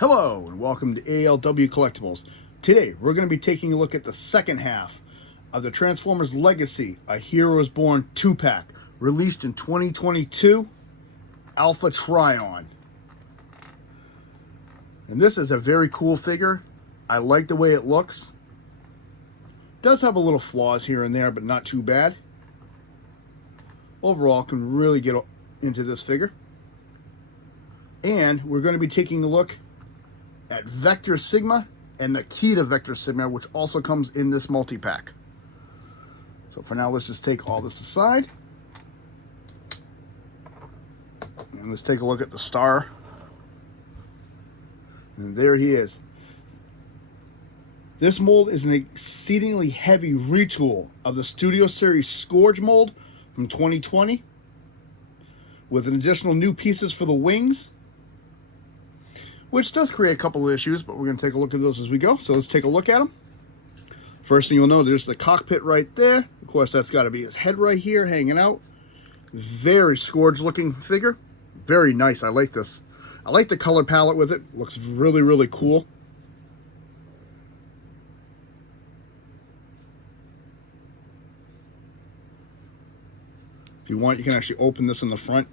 Hello and welcome to ALW Collectibles. Today we're going to be taking a look at the second half of the Transformers Legacy, A Hero is Born 2-pack, released in 2022, Alpha Trion. And this is a very cool figure. I like the way it looks. Does have a little flaws here and there, but not too bad. Overall, can really get into this figure. And we're going to be taking a look at Vector Sigma and the key to Vector Sigma, which also comes in this multi-pack. So for now, let's just take all this aside. And let's take a look at the star. And there he is. This mold is an exceedingly heavy retool of the Studio Series Scourge mold from 2020, with an additional new pieces for the wings, which does create a couple of issues, but we're going to take a look at those as we go. So let's take a look at them. First thing you'll know, there's the cockpit right there. Of course, that's got to be his head right here hanging out. Very Scourge looking figure. Very nice. I like this. I like the color palette with it. Looks really, really cool. If you want, you can actually open this in the front.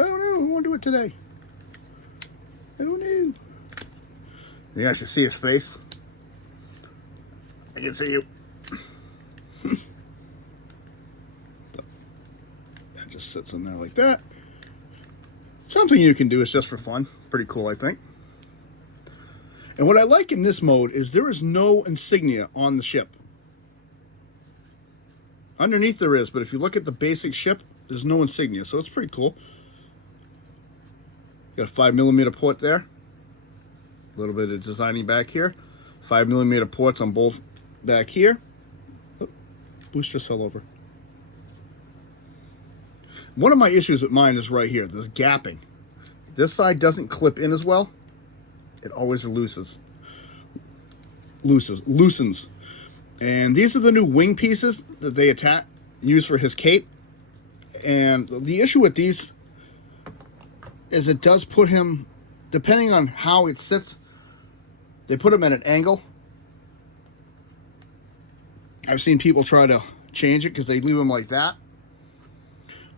Oh no, we won't do it today. Oh no. You can actually see his face. I can see you. That just sits in there like that. Something you can do is just for fun. Pretty cool, I think. And what I like in this mode is there is no insignia on the ship. Underneath there is, but if you look at the basic ship, there's no insignia, so it's pretty cool. Got a 5mm port there. A little bit of designing back here. 5mm ports on both back here. Oh, booster fell over. One of my issues with mine is right here, this gapping. This side doesn't clip in as well. It always loosens. And these are the new wing pieces that they use for his cape. And the issue with these is it does put him, depending on how it sits, they put him at an angle. I've seen people try to change it because they leave him like that.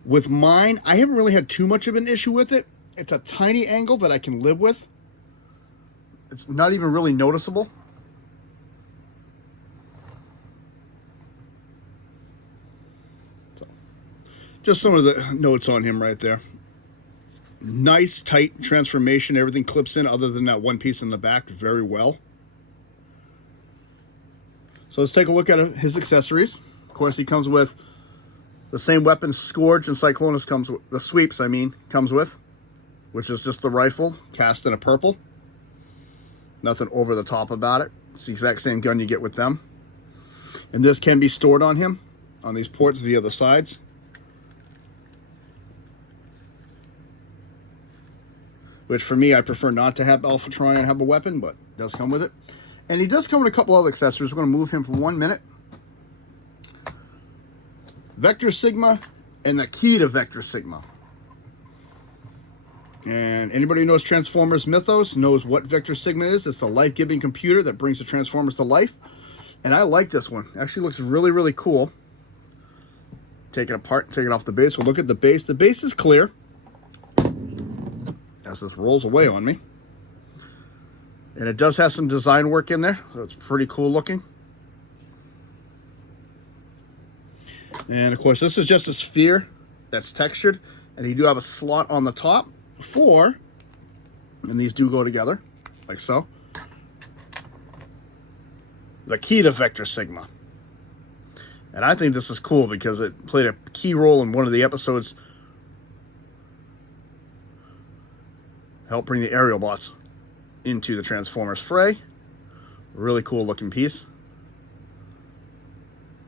With mine, I haven't really had too much of an issue with it. It's a tiny angle that I can live with. It's not even really noticeable. So, just some of the notes on him right there. Nice, tight transformation. Everything clips in other than that one piece in the back very well. So let's take a look at his accessories. Of course, he comes with the same weapons Scourge and Cyclonus comes with. The sweeps, I mean, comes with. Which is just the rifle cast in a purple. Nothing over the top about it. It's the exact same gun you get with them. And this can be stored on him, on these ports via the sides. Which for me, I prefer not to have Alpha Trion have a weapon, but it does come with it. And he does come with a couple other accessories. We're going to move him for 1 minute. Vector Sigma and the key to Vector Sigma. And anybody who knows Transformers Mythos knows what Vector Sigma is. It's a life-giving computer that brings the Transformers to life. And I like this one. It actually looks really, really cool. Take it apart, take it off the base. We'll look at the base. The base is clear. As this rolls away on me. And it does have some design work in there, so it's pretty cool looking. And of course, this is just a sphere that's textured, and you do have a slot on the top for, and these do go together, like so, the key to Vector Sigma. And I think this is cool because it played a key role in one of the episodes. Help bring the aerial bots into the Transformers fray. Really cool looking piece.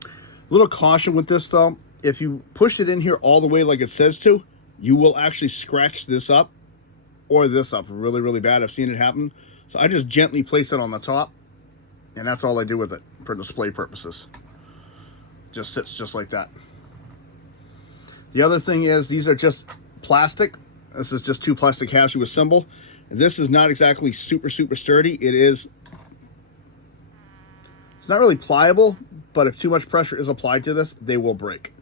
A little caution with this though. If you push it in here all the way like it says to, you will actually scratch this up or this up really, really bad. I've seen it happen. So I just gently place it on the top, and that's all I do with it for display purposes. Just sits just like that. The other thing is these are just plastic. This is just 2 plastic halves you assemble. This is not exactly super sturdy. It's not really pliable, but if too much pressure is applied to this, they will break.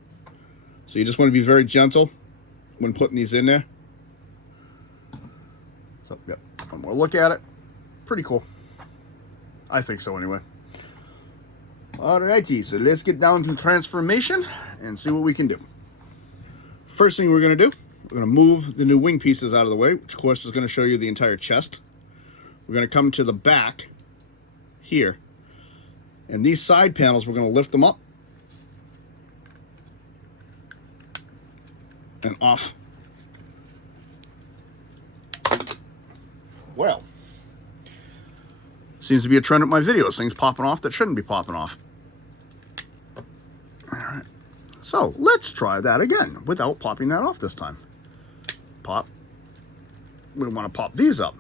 So you just want to be very gentle when putting these in there. So, yep, one more look at it. Pretty cool. I think so anyway. Alrighty, so let's get down to transformation and see what we can do. First thing we're going to do, we're going to move the new wing pieces out of the way, which of course is going to show you the entire chest. We're going to come to the back here. And these side panels, we're going to lift them up and off. Well, seems to be a trend with my videos. Things popping off that shouldn't be popping off. All right. So let's try that again without popping that off this time. Pop. We want to pop these up.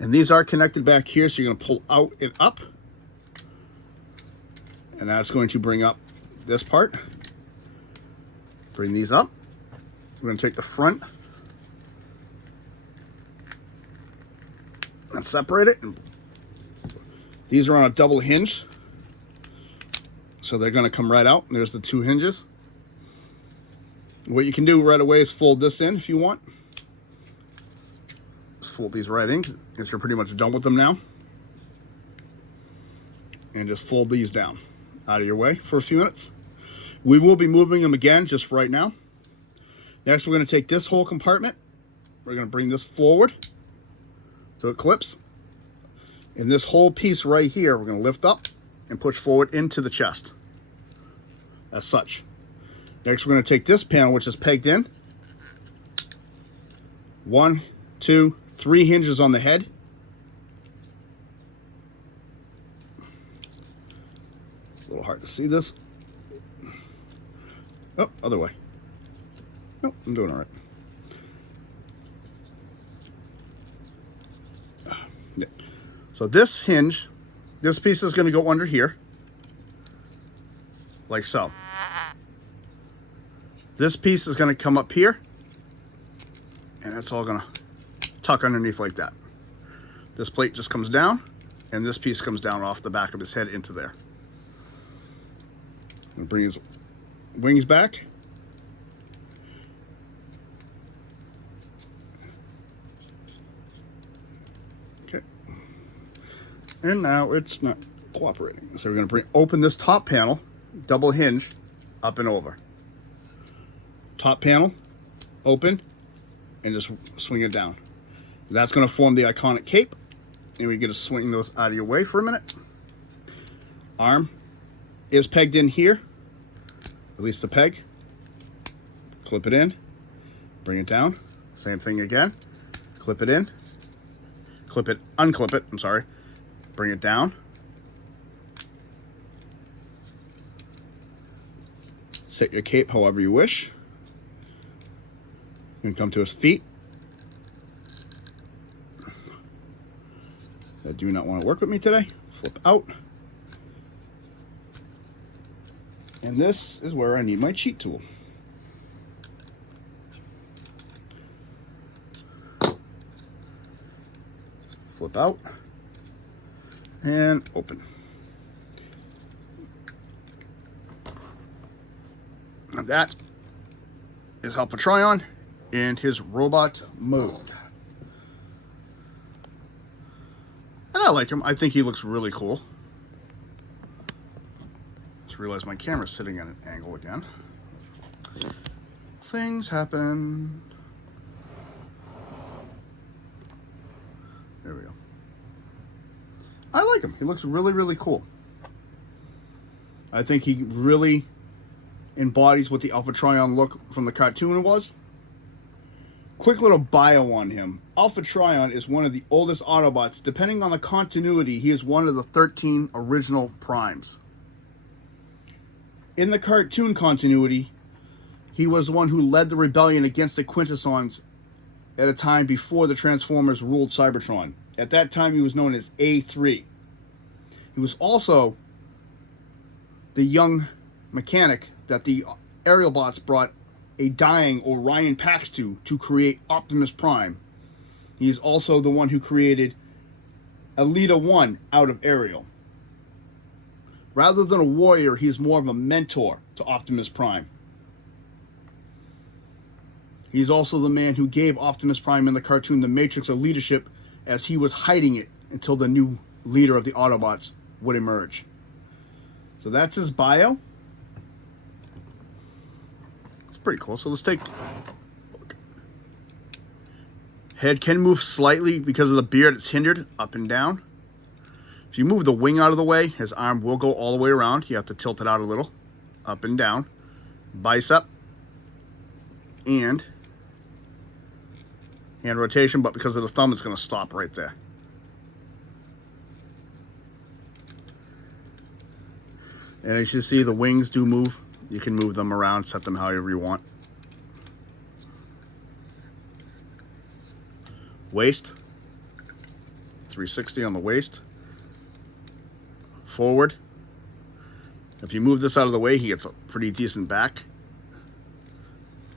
And these are connected back here, so you're going to pull out and up. And that's going to bring up this part. Bring these up. We're going to take the front and separate it. These are on a double hinge, so they're going to come right out. There's the 2 hinges. What you can do right away is fold this in if you want. Just fold these right in, because you're pretty much done with them now. And just fold these down out of your way for a few minutes. We will be moving them again just for right now. Next, we're going to take this whole compartment. We're going to bring this forward so it clips. And this whole piece right here, we're going to lift up and push forward into the chest as such. Next, we're going to take this panel, which is pegged in. 1, 2, 3 hinges on the head. It's a little hard to see this. Oh, other way. Nope, I'm doing all right. Yeah. So this hinge, this piece is going to go under here, like so. This piece is going to come up here, and it's all going to tuck underneath like that. This plate just comes down, and this piece comes down off the back of his head into there. And bring his wings back. Okay. And now it's not cooperating. So we're going to open this top panel, double hinge, up and over. Top panel, open, and just swing it down. That's going to form the iconic cape. And we get to swing those out of your way for a minute. Arm is pegged in here. Release the peg. Clip it in. Bring it down. Same thing again. Clip it in. Clip it, unclip it, I'm sorry. Bring it down. Set your cape however you wish. You can come to his feet. That do not want to work with me today. Flip out. And this is where I need my cheat tool. Flip out and open. And that is Alpha Trion in his robot mode. And I like him. I think he looks really cool. Just realized my camera's sitting at an angle again. Things happen. There we go. I like him. He looks really, really cool. I think he really embodies what the Alpha Trion look from the cartoon was. Quick little bio on him. Alpha Trion is one of the oldest Autobots. Depending on the continuity, he is one of the 13 original primes. In the cartoon continuity, he was the one who led the rebellion against the Quintessons at a time before the Transformers ruled Cybertron. At that time, he was known as A3. He was also the young mechanic that the Aerial Bots brought a dying Orion Pax to create Optimus Prime. He's also the one who created Elita 1 out of Ariel. Rather than a warrior, he's more of a mentor to Optimus Prime. He's also the man who gave Optimus Prime in the cartoon The Matrix of leadership, as he was hiding it until the new leader of the Autobots would emerge. So that's his bio. It's pretty cool. So let's take a look. Head can move slightly because of the beard. It's hindered up and down. If you move the wing out of the way, his arm will go all the way around. You have to tilt it out a little, up and down. Bicep and hand rotation, but because of the thumb, it's going to stop right there. And as you see, the wings do move. You can move them around, set them however you want. Waist, 360 on the waist. Forward. If you move this out of the way, he gets a pretty decent back.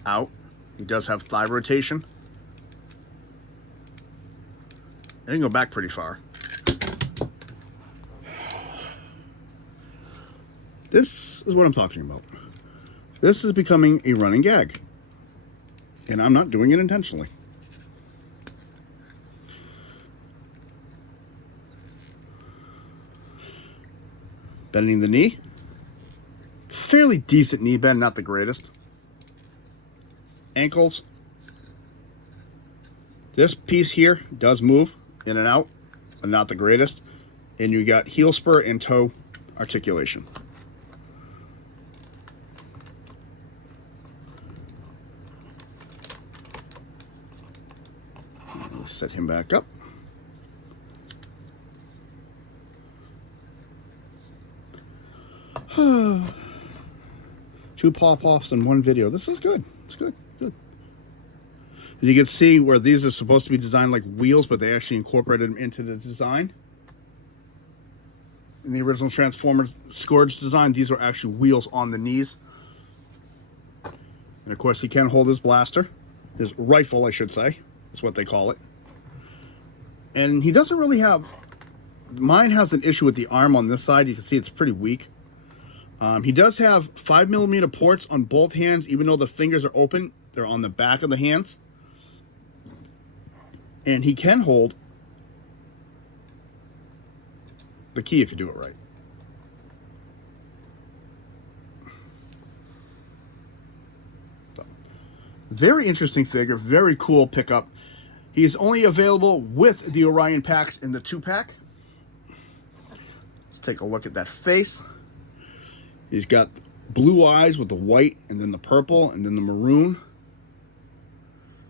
Out. He does have thigh rotation. And he can go back pretty far. This is what I'm talking about. This is becoming a running gag. And I'm not doing it intentionally. Bending the knee. Fairly decent knee bend, not the greatest. Ankles. This piece here does move in and out, but not the greatest. And you got heel spur and toe articulation. Let's set him back up. Two pop-offs in one video. This is good. It's good. Good. And you can see where these are supposed to be designed like wheels, but they actually incorporated them into the design. In the original Transformers Scourge design, these were actually wheels on the knees. And of course, he can hold his blaster. His rifle, I should say, is what they call it. And he doesn't really have... Mine has an issue with the arm on this side. You can see it's pretty weak. He does have 5mm ports on both hands, even though the fingers are open. They're on the back of the hands. And he can hold the key if you do it right. So, very interesting figure, very cool pickup. He is only available with the Orion packs in the 2-pack. Let's take a look at that face. He's got blue eyes with the white and then the purple and then the maroon.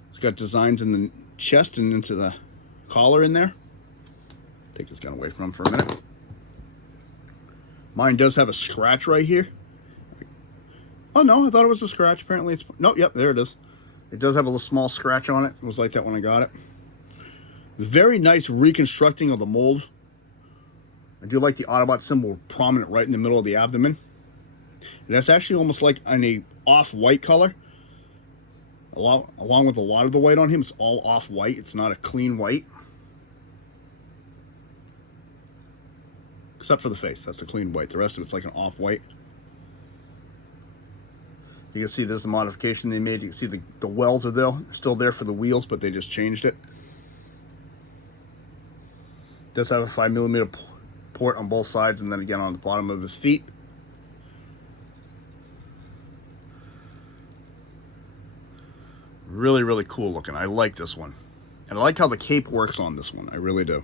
He's got designs in the chest and into the collar in there. Take this gun away from him for a minute. Mine does have a scratch right here. Oh no, I thought it was a scratch. Apparently it's... Nope, yep, there it is. It does have a little small scratch on it. It was like that when I got it. Very nice reconstructing of the mold. I do like the Autobot symbol prominent right in the middle of the abdomen. And that's actually almost like an off-white color. Along with a lot of the white on him, it's all off-white. It's not a clean white. Except for the face. That's a clean white. The rest of it's like an off-white. You can see there's a modification they made. You can see the wells are there, still there for the wheels, but they just changed it. Does have a 5mm port on both sides, and then again on the bottom of his feet. Really, really cool looking. I like this one. And I like how the cape works on this one. I really do.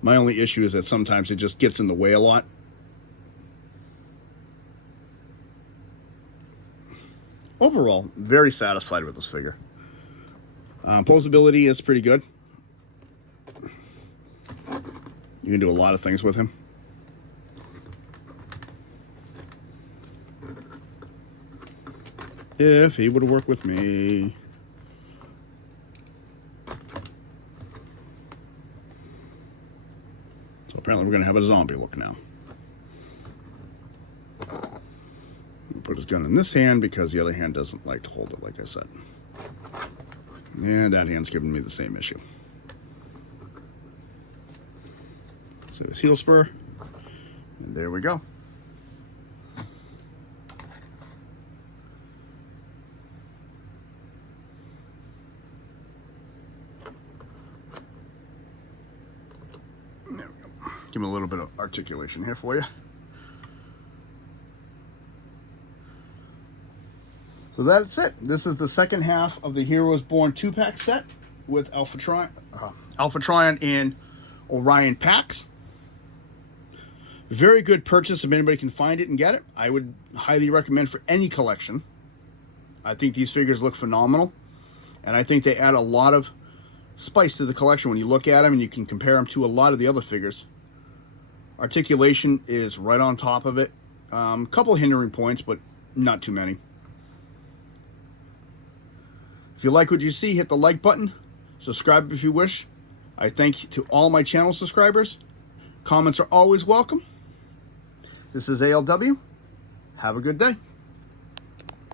My only issue is that sometimes it just gets in the way a lot. Overall, very satisfied with this figure. Posability is pretty good. You can do a lot of things with him. If he would have worked with me. So apparently we're going to have a zombie look now. Put put his gun in this hand because the other hand doesn't like to hold it, like I said. And that hand's giving me the same issue. So this heel spur, and there we go. There we go. Give him a little bit of articulation here for you. So that's it. This is the second half of the Heroes Born 2-pack set with Alpha Trion and Orion packs. Very good purchase if anybody can find it and get it. I would highly recommend for any collection. I think these figures look phenomenal, and I think they add a lot of spice to the collection when you look at them and you can compare them to a lot of the other figures. Articulation is right on top of it. A couple hindering points, but not too many. If you like what you see, hit the like button. Subscribe if you wish. I thank to all my channel subscribers. Comments are always welcome. This is ALW. Have a good day.